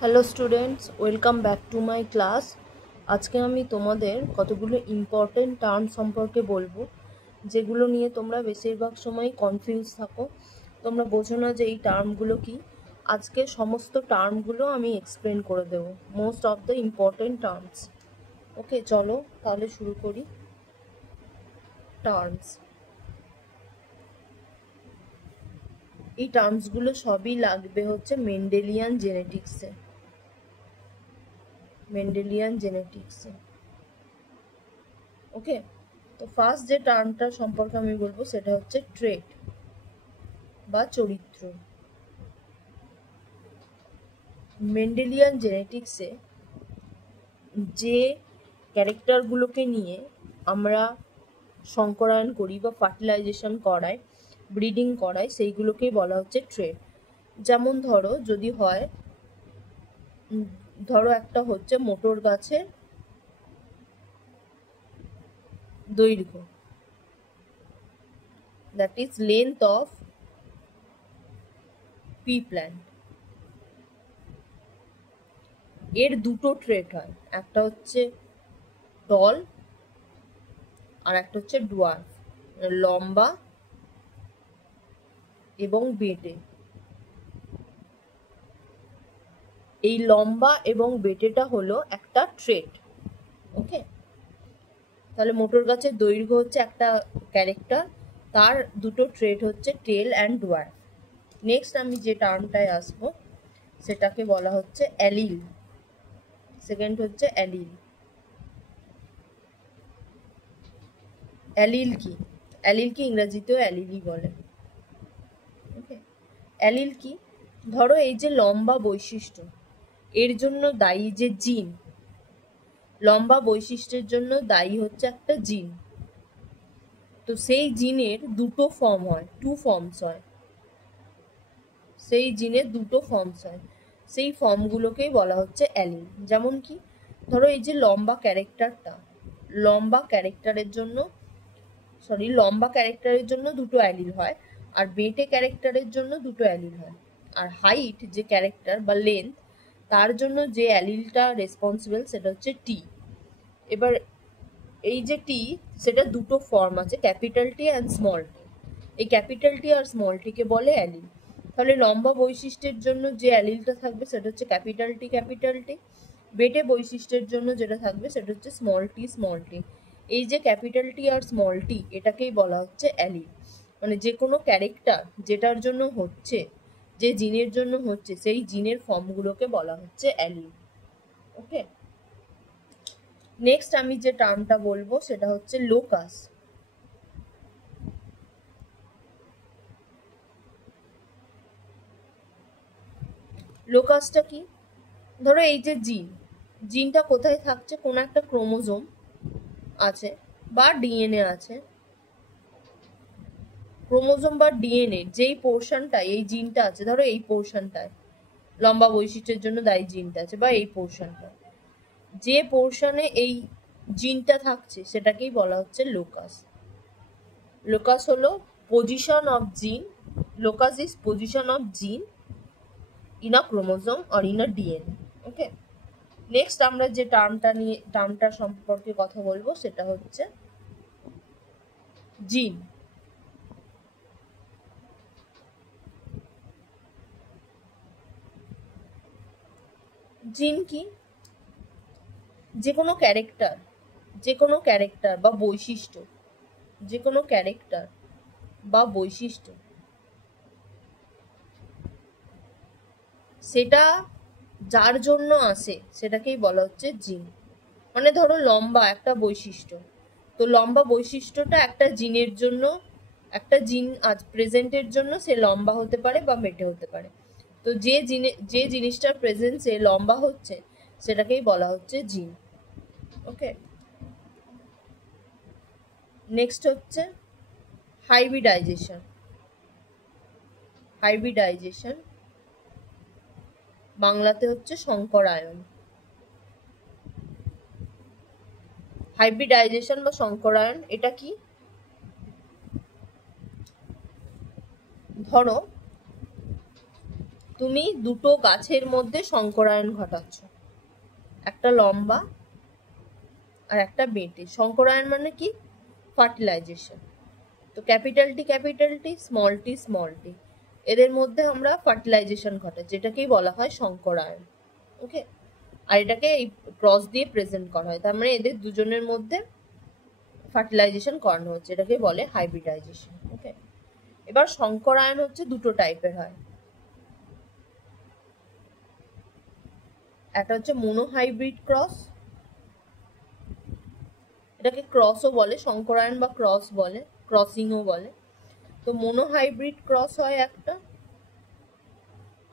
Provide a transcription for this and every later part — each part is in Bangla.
Hello students, welcome back to my class. আজকে আমি তোমাদের কতগুলো ইম্পর্টেন্ট টার্ম সম্পর্কে বলবো, যেগুলো নিয়ে তোমরা বেশিরভাগ সময় কনফিউজ থাকো। তোমরা বোঝো না যে এই টার্মগুলো কি। আজকে সমস্ত টার্মগুলো আমি এক্সপ্লেন করে দেবো, most of the important terms. Okay, চলো তাহলে শুরু করি। টার্মস, এই টার্মসগুলো সবই লাগবে হচ্ছে মেন্ডেলিয়ান জেনেটিক্সে। ওকে, তো ফার্স্ট যে টার্মটা সম্পর্কে আমি বলবো সেটা হচ্ছে ট্রেট বা চরিত্র। মেন্ডেলিয়ান জেনেটিক্সে যে ক্যারেক্টারগুলোকে নিয়ে আমরা সংকরায়ন করি বা ফার্টিলাইজেশন করাই, ব্রিডিং করাই, সেইগুলোকেই বলা হচ্ছে ট্রেট। যেমন ধরো একটা হচ্ছে মোটর গাছের দৈর্ঘ্য, that is length of P plant. এর দুটো ট্রেট হয়, একটা হচ্ছে টল আর একটা হচ্ছে ডোয়ার্ফ, লম্বা এবং বেটে। এই লম্বা এবং বেটেটা হলো একটা ট্রেট। ওকে, তাহলে মোটর গাছের দৈর্ঘ্য হচ্ছে একটা ক্যারেক্টার, তার দুটো ট্রেট হচ্ছে টেল অ্যান্ড ডোয়ার্ফ। নেক্সট আমি যে টার্মটায় আসবো সেটাকে বলা হচ্ছে অ্যালিল। সেকেন্ড হচ্ছে অ্যালিল। অ্যালিল কি? অ্যালিলকে ইংরেজিতেও অ্যালিলই বলে। ওকে, অ্যালিল কি? ধরো এই যে লম্বা বৈশিষ্ট্য, এর জন্য দায়ী যে জিন, লম্বা বৈশিষ্ট্যের জন্য দায়ী হচ্ছে একটা জিন। তো সেই জিনের দুটো ফর্ম হয়, টু ফর্মস হয়। সেই জিনের দুটো ফর্মস হয়, সেই ফর্মগুলোকেই বলা হচ্ছে অ্যালিল। যেমন কি, ধরো এই যে লম্বা ক্যারেক্টারের জন্য দুটো অ্যালিল হয়, আর বেটে ক্যারেক্টারের জন্য দুটো অ্যালিল হয়। আর হাইট যে ক্যারেক্টার বা লেন্থ, তার জন্য যে অ্যালিলটা রেসপন্সিবল সেটা হচ্ছে টি। এবার এই যে টি, সেটা দুটো ফর্ম আছে, capital T and small tea. এই ক্যাপিটাল টি আর স্মল টিকে বলে অ্যালিল। তাহলে লম্বা বৈশিষ্ট্যের জন্য যে অ্যালিলটা থাকবে সেটা হচ্ছে ক্যাপিটাল টি। বেটে বৈশিষ্ট্যের জন্য যেটা থাকবে সেটা হচ্ছে স্মল টি। এই যে ক্যাপিটাল টি আর স্মল টি, এটাকেই বলা হচ্ছে অ্যালিল। মানে যে কোনো ক্যারেক্টার যেটার জন্য হচ্ছে, যে জিনের জন্য হচ্ছে, সেই জিনের ফর্মগুলোকে বলা হচ্ছে অ্যালিল। ওকে, নেক্সট আমি যে টার্মটা বলবো সেটা হচ্ছে লোকাস। লোকাসটা কি? ধরো এই যে জিনটা কোথায় থাকছে, কোন একটা ক্রোমোজোম আছে বা ডিএনএ আছে। ক্রোমোজোম বা ডিএনএ যেই পোর্শনটায় এই জিনটা আছে, ধরো এই পোর্শনটায় লম্বা বৈশিষ্ট্যের জন্য দায়ী জিনটা আছে, বা এই পোর্শনটা, যে পোর্শনে এই জিনটা থাকছে সেটাকেই বলা হচ্ছে লোকাস। লোকাস হলো পজিশন অফ জিন। লোকাস ইজ পজিশন অফ জিন in a chromosome or in a DNA. Okay, next আমরা যে টার্মটা সম্পর্কে কথা বলবো সেটা হচ্ছে জিন। জিন কি? যে কোনো ক্যারেক্টার বা বৈশিষ্ট্য, সেটা যার জন্য আসে সেটাকেই বলা হচ্ছে জিন। মানে ধরো লম্বা একটা বৈশিষ্ট্য, তো লম্বা বৈশিষ্ট্যটা একটা জিনের জন্য, একটা জিন আজ প্রেজেন্টের জন্য সে লম্বা হতে পারে বা মেটে হতে পারে। তো যে জিনিসটার প্রেজেন্সে লম্বা হচ্ছে সেটাকেই বলা হচ্ছে জিন। ওকে, নেক্সট হচ্ছে হাইব্রিডাইজেশন, বাংলাতে হচ্ছে সংকরায়ন। হাইব্রিডাইজেশন বা সংকরায়ন এটা কি? ধরো তুমি দুটো গাছের মধ্যে সংকরায়ন ঘটাচ্ছ, একটা লম্বা আর একটা বেটে। সংকরায়ন মানে কি? ফার্টিলাইজেশন। তো ক্যাপিটাল টি স্মল টি এদের মধ্যে আমরা ফার্টিলাইজেশন ঘটাই, যেটাকেই বলা হয় সংকরায়ন। ওকে, আর এটাকে এই ক্রস দিয়ে প্রেজেন্ট করা হয়, তার মানে এদের দুজনের মধ্যে ফার্টিলাইজেশন করানো হচ্ছে, এটাকে বলে হাইব্রিডাইজেশন। ওকে, এবার সংকরায়ন হচ্ছে দুটো টাইপের হয়। একটা হচ্ছে মোনোহাইব্রিড ক্রস, এটাকে ক্রসও বলে, সংকরায়ন বা ক্রস বলে, ক্রসিংও বলে। তো মোনোহাইব্রিড ক্রস হয় একটা,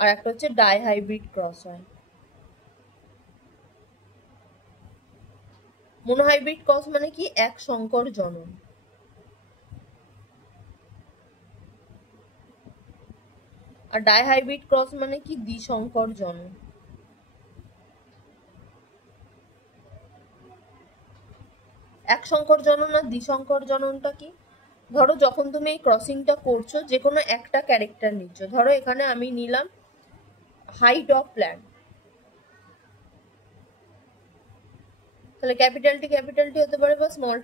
আর একটা হচ্ছে ডাইহাইব্রিড ক্রস হয়। মোনোহাইব্রিড ক্রস মানে কি? এক সংকর জনন। আর ডাইহাইব্রিড ক্রস মানে কি? দ্বিসংকর জনন। এক সংকর জনন আর দ্বিসংকর জননটা কি? ধরো যখন তুমি এই ক্রসিংটা করছো, যে কোনো একটা ক্যারেক্টার নিচ্ছ, ধরো এখানে আমি নিলাম হাইট অফ প্ল্যান্ট, তাহলে ক্যাপিটাল টি হতে পারে বা স্মল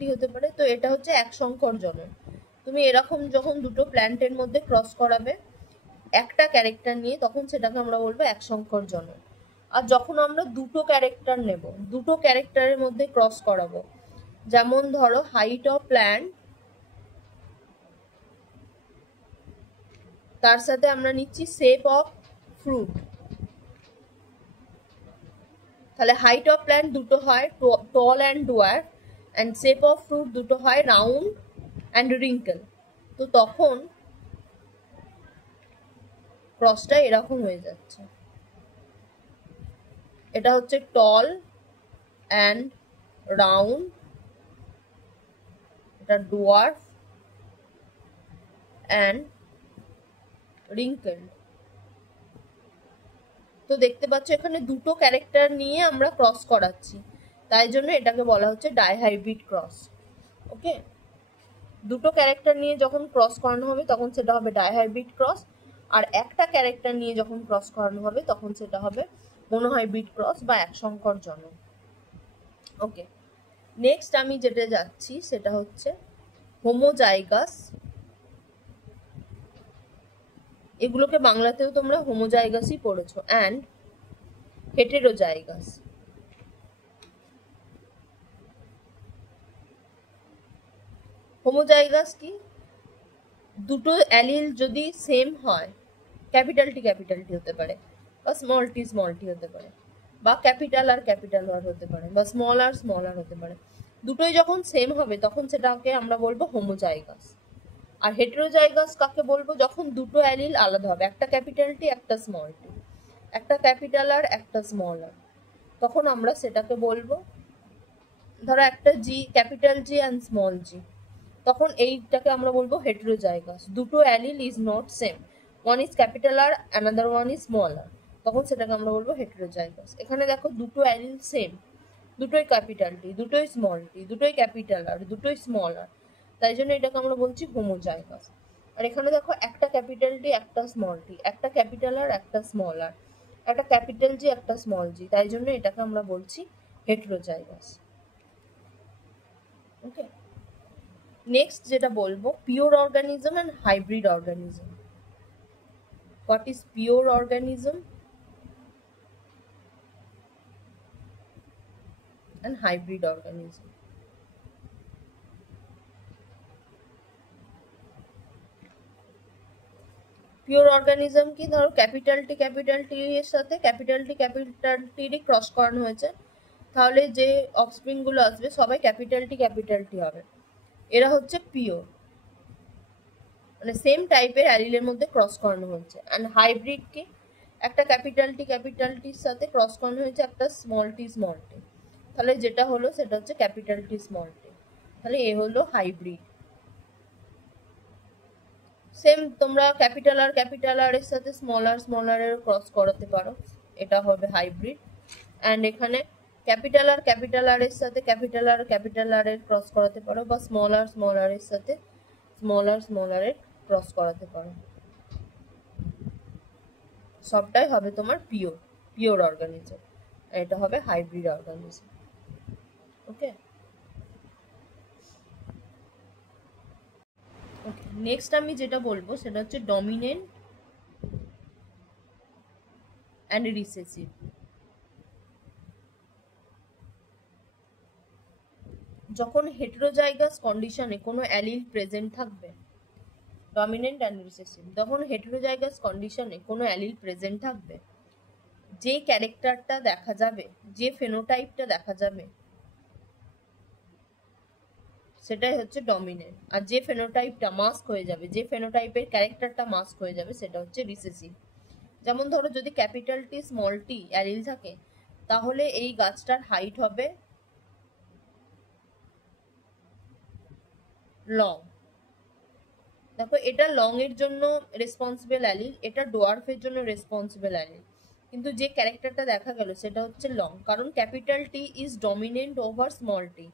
টি হতে পারে। তো এটা হচ্ছে এক সংকর জনন। তুমি এরকম যখন দুটো প্ল্যান্টের মধ্যে ক্রস করাবে একটা ক্যারেক্টার নিয়ে, তখন সেটাকে আমরা বলবো এক সংকর জনন। আর যখন আমরা দুটো ক্যারেক্টার নেব, দুটো ক্যারেক্টারের মধ্যে ক্রস করাবো, যেমন ধরো হাইট অফ প্ল্যান্ট, তার সাথে আমরা নিচ্ছি শেপ অফ ফ্রুট, তাহলে হাইট অফ প্ল্যান্ট দুটো হয় tall and dwarf, and shape of fruit দুটো হয় রাউন্ড অ্যান্ড রিঙ্কেল। তো তখন ক্রসটা এরকম হয়ে যাচ্ছে, এটা হচ্ছে টল অ্যান্ড রাউন্ড, এটা ডোয়ার্ফ অ্যান্ড রিঙ্কেল। তো দেখতে পাচ্ছ এখানে দুটো ক্যারেক্টার নিয়ে আমরা ক্রস করাচ্ছি, তাই জন্য এটাকে বলা হচ্ছে ডাইহাইব্রিড ক্রস। ওকে, দুটো ক্যারেক্টার নিয়ে যখন ক্রস করানো হবে তখন সেটা হবে ডাইহাইব্রিড ক্রস, আর একটা ক্যারেক্টার নিয়ে যখন ক্রস করানো হবে তখন সেটা হবে মোনোহাইব্রিড ক্রস বা এক সংকর জনন। ওকে, নেক্সট আমি যেটা যাচ্ছি সেটা হচ্ছে হোমোজাইগাস। এগুলোকে বাংলাতেও তোমরা হোমোজাইগাসই পড়েছো, অ্যান্ড হেটেরোজাইগাস। হোমোজাইগাস কি? দুটো অ্যালিল যদি সেম হয়, ক্যাপিটাল টি হতে পারে বা স্মল টি হতে পারে, বা ক্যাপিটাল আর হতে পারে, বা স্মল আর হতে পারে, দুটোই যখন সেম হবে তখন সেটাকে আমরা বলবো হোমোজাইগাস। আর হেটেরোজাইগাস কাকে বলবো? যখন দুটো অ্যালিল আলাদা হবে, একটা ক্যাপিটাল টি একটা স্মল টি, একটা ক্যাপিটাল আর একটা স্মল আর, তখন আমরা সেটাকে বলবো, ধরো একটা G, capital G and small G, তখন এইটাকে আমরা বলবো হেটেরোজাইগাস। দুটো allele is not same, one is capital আর অ্যানাদার ওয়ান ইজ স্মল আর, তখন সেটাকে আমরা বলবো হেটেরোজাইগাস। এখানে দেখো দুটো অ্যালিল সেম, দুটোই ক্যাপিটাল টি, দুটোই স্মল টি, দুটোই ক্যাপিটাল আর, দুটোই স্মল আর, তাই জন্য এটাকে আমরা বলছি হোমোজাইগাস। আর এখানে দেখো একটা ক্যাপিটাল টি একটা স্মল টি, একটা ক্যাপিটাল আর একটা স্মল আর, একটা ক্যাপিটাল জি একটা স্মল জি, তাই জন্য এটাকে আমরা বলছি হেটেরোজাইগাস। ওকে, নেক্সট যেটা বলবো pure organism and hybrid organism. What is pure organism and hybrid organism? Pure organism কি? ধরো ক্যাপিটাল টি এর সাথে ক্যাপিটাল টিরই ক্রস করানো হয়েছে, তাহলে যে অফস্প্রিং গুলো আসবে সবাই ক্যাপিটাল টি হবে, এরা হচ্ছে পিওর, মানে সেম টাইপের অ্যালিলের মধ্যে ক্রস করানো হচ্ছে। অ্যান্ড হাইব্রিড কি? একটা ক্যাপিটাল টির সাথে ক্রস করানো হয়েছে একটা স্মল টি, তাহলে যেটা হলো সেটা হচ্ছে ক্যাপিটাল টি স্মল টি, তাহলে এ হলো হাইব্রিড। সেম তোমরা ক্যাপিটাল আর এর সাথে স্মল আর এর ক্রস করাতে পারো, এটা হবে হাইব্রিড। অ্যান্ড এখানে ক্যাপিটাল আর এর সাথে ক্যাপিটাল আর এর ক্রস করাতে পারো, বা স্মল আর এর সাথে স্মল আর এর ক্রস করাতে পারো। সবটাই হবে তোমার পিওর অর্গানিজম, আর এটা হবে হাইব্রিড অর্গানিজম। ওকে ওকে, নেক্সট আমি যেটা বলবো সেটা হচ্ছে ডমিনেন্ট অ্যান্ড রিসেসিভ। যখন হেটেরোজাইগাস কন্ডিশনে কোনো অ্যালিল প্রেজেন্ট থাকবে, ডমিনেন্ট অ্যান্ড রিসেসিভ, যখন হেটেরোজাইগাস কন্ডিশনে কোনো অ্যালিল প্রেজেন্ট থাকবে, যে ক্যারেক্টারটা দেখা যাবে, যে ফেনোটাইপটা দেখা যাবে, সেটাই হচ্ছে ডমিনেন্ট। আর যে ফেনোটাইপটা মাস্ক হয়ে যাবে, যে ফেনোটাইপের ক্যারেক্টারটা মাস্ক হয়ে যাবে, সেটা হচ্ছে রিসেসিভ। যেমন ধরো যদি capital T small tea allele থাকে, তাহলে এই গাছটার হাইট হবে লং। দেখো এটা লং এর জন্য রেসপন্সিবল অ্যালিল, এটা ডোয়ার্ফের জন্য রেসপন্সিবল অ্যালিল, কিন্তু যে ক্যারেক্টারটা দেখা গেল সেটা হচ্ছে লং, কারণ capital T is dominant over small T,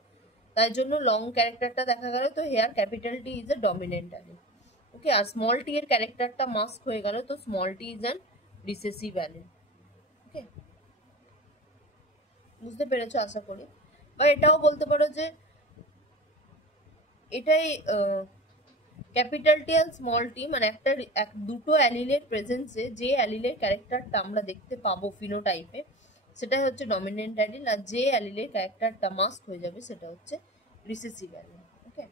তাই জন্য লং ক্যারেক্টারটা দেখা গেল, তো here capital T is a dominant allele. Okay, আর স্মল টি এর ক্যারেক্টারটা মাস্ক হয়ে গেল, তো small T is an recessive allele. Okay, বুঝতে পেরেছো আশা করি। বা এটাও বলতে পারো যে এটাই ক্যাপিটাল টি আর স্মল টি মানে দুটো অ্যালিলের প্রেজেন্সে যে অ্যালিলের ক্যারেক্টারটা আমরা দেখতে পাবো ফিনোটাইপে, সেটাই হচ্ছে ডমিনেন্ট অ্যালিল, আর যে অ্যালিলের ক্যারেক্টারটা মাস্ক হয়ে যাবে সেটা হচ্ছে রিসেসিভ অ্যালিল। ওকে,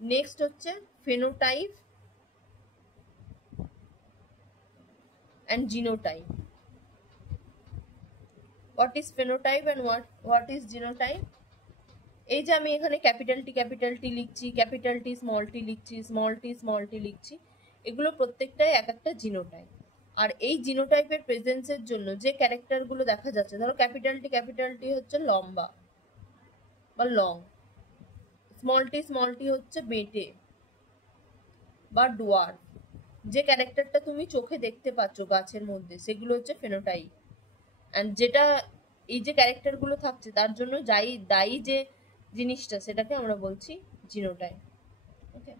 নেক্সট হচ্ছে phenotype and genotype. What is phenotype and what is genotype? এই যে আমি এখানে ক্যাপিটাল টি লিখছি, ক্যাপিটাল টি লিখছি, স্মল টি লিখছি, এগুলো প্রত্যেকটাই এক একটা জিনোটাইপ। আর এই জিনোটাইপের প্রেজেন্সের জন্য যে ক্যারেক্টারগুলো দেখা যাচ্ছে, ধরো ক্যাপিটাল টি হচ্ছে লম্বা বা লং, স্মল টি হচ্ছে বেটে বা ডোয়ার্ফ। যে ক্যারেক্টারটা তুমি চোখে দেখতে পাচ্ছ গাছের মধ্যে, সেগুলো হচ্ছে ফেনোটাইপ। অ্যান্ড যেটা এই যে ক্যারেক্টারগুলো থাকছে তার জন্য দায়ী যে জিনিসটা, সেটাকে আমরা বলছি জিনোটাইপ। ওকে,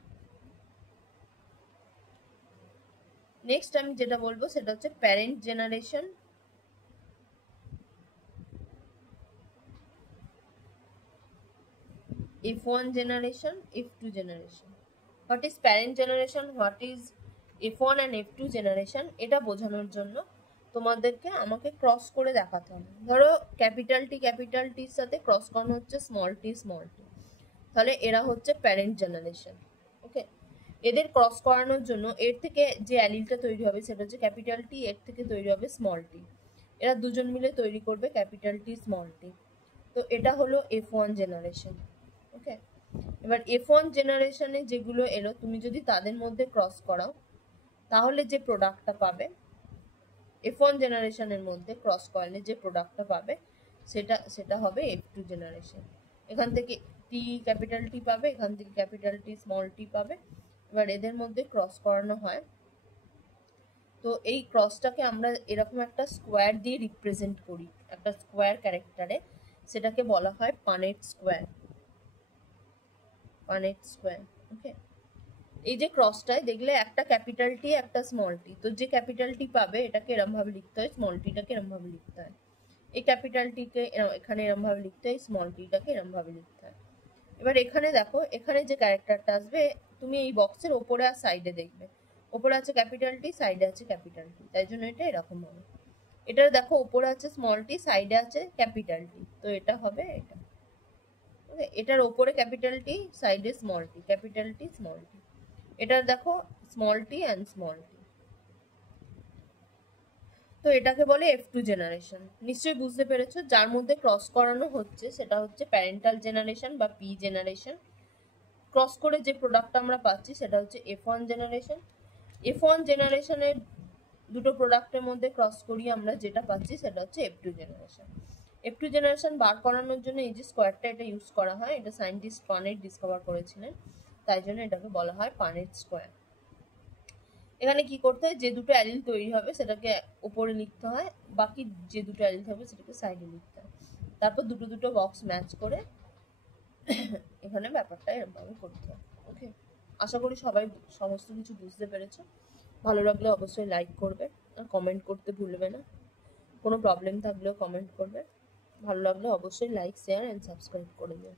নেক্সট আমি যেটা বলবো সেটা হচ্ছে parent generation, F1 generation, F2 generation. What is parent generation, what is F1 and F2 generation, এটা বোঝানোর জন্য তোমাদেরকে আমাকে ক্রস করে দেখাতে হবে। ধরো ক্যাপিটাল টির সাথে ক্রস করানো হচ্ছে স্মল টি, তাহলে এরা হচ্ছে প্যারেন্ট জেনারেশন। ওকে, এদের ক্রস করানোর জন্য এর থেকে যে অ্যালিলটা তৈরি হবে সেটা হচ্ছে ক্যাপিটাল টি, এর থেকে তৈরি হবে স্মল টি, এরা দুজন মিলে তৈরি করবে ক্যাপিটাল টি স্মল টি। তো এটা হলো F1 জেনারেশন। ওকে, এবার F1 জেনারেশনে যেগুলো এলো, তুমি যদি তাদের মধ্যে ক্রস করাও, তাহলে যে প্রোডাক্টটা পাবে, F1 জেনারেশনের মধ্যে ক্রস করালে যে প্রোডাক্টটা পাবে, সেটা হবে F2 জেনারেশন। এখান থেকে টি ক্যাপিটাল টি পাবে, এখান থেকে ক্যাপিটাল টি স্মল টি পাবে। এবার এদের মধ্যে ক্রস করানো হয়, তো এই ক্রসটাকে আমরা এরকম একটা স্কোয়ার দিয়ে রিপ্রেজেন্ট করি, একটা স্কোয়ার ক্যারেক্টারে, সেটাকে বলা হয় পানেট স্কোয়ার। ওকে, এই যে ক্রসটায় দেখলে একটা ক্যাপিটাল টি একটা স্মল টি, তো যে ক্যাপিটাল টি পাবে এটাকে এরম ভাবে লিখতে হয়, স্মল টিটাকে এরম ভাবে লিখতে হয়, এই ক্যাপিটাল টিকে এখানে এরম ভাবে লিখতে হয়, স্মল টিটাকে এরম ভাবে লিখতে হয়। এবার এখানে দেখো, এখানে যে ক্যারেক্টারটা আসবে, তুমি এই বক্সের ওপরে আর সাইডে দেখবে, ওপরে আছে ক্যাপিটাল টি, সাইডে আছে ক্যাপিটাল টি, তাই জন্য এটা এরকম হবে। এটা দেখো ওপরে আছে স্মল টি, সাইডে আছে ক্যাপিটাল টি, তো এটা হবে এটা। এটার ওপরে ক্যাপিটাল টি, সাইডে small tea, capital T small tea. এটার দেখো small tea and small tea, তো এটাকে বলে F2 জেনারেশন। নিশ্চয়ই বুঝতে পেরেছো, যার মধ্যে ক্রস করানো হচ্ছে সেটা হচ্ছে প্যারেন্টাল জেনারেশন বা P জেনারেশন। ক্রস করে যে প্রোডাক্টটা আমরা পাচ্ছি সেটা হচ্ছে F1 জেনারেশন। F1 জেনারেশনের দুটো প্রোডাক্টের মধ্যে ক্রস করিয়ে আমরা যেটা পাচ্ছি সেটা হচ্ছে F2 জেনারেশন। F2 জেনারেশন বার করানোর জন্য এই যে স্কোয়ারটা এটা ইউজ করা হয়, এটা সায়েন্টিস্ট পানেট ডিসকভার করেছিলেন, তাই জন্য এটাকে বলা হয় পানেট স্কোয়ার। এখানে কি করতে হয়, যে দুটো অ্যালিল তৈরি হবে সেটাকে উপরে লিখতে হয়, বাকি যে দুটো অ্যালিল হবে সেটাকে সাইডে লিখতে হয়, তারপর দুটো বক্স ম্যাচ করে এখানে ব্যাপারটা এরকমভাবে করতে হয়। ওকে, আশা করি সবাই সমস্ত কিছু বুঝতে পেরেছো। ভালো লাগলে অবশ্যই লাইক করবে, আর কমেন্ট করতে ভুলবে না। কোনো প্রবলেম থাকলেও কমেন্ট করবে। ভালো লাগলে অবশ্যই লাইক, শেয়ার অ্যান্ড সাবস্ক্রাইব করে দিও।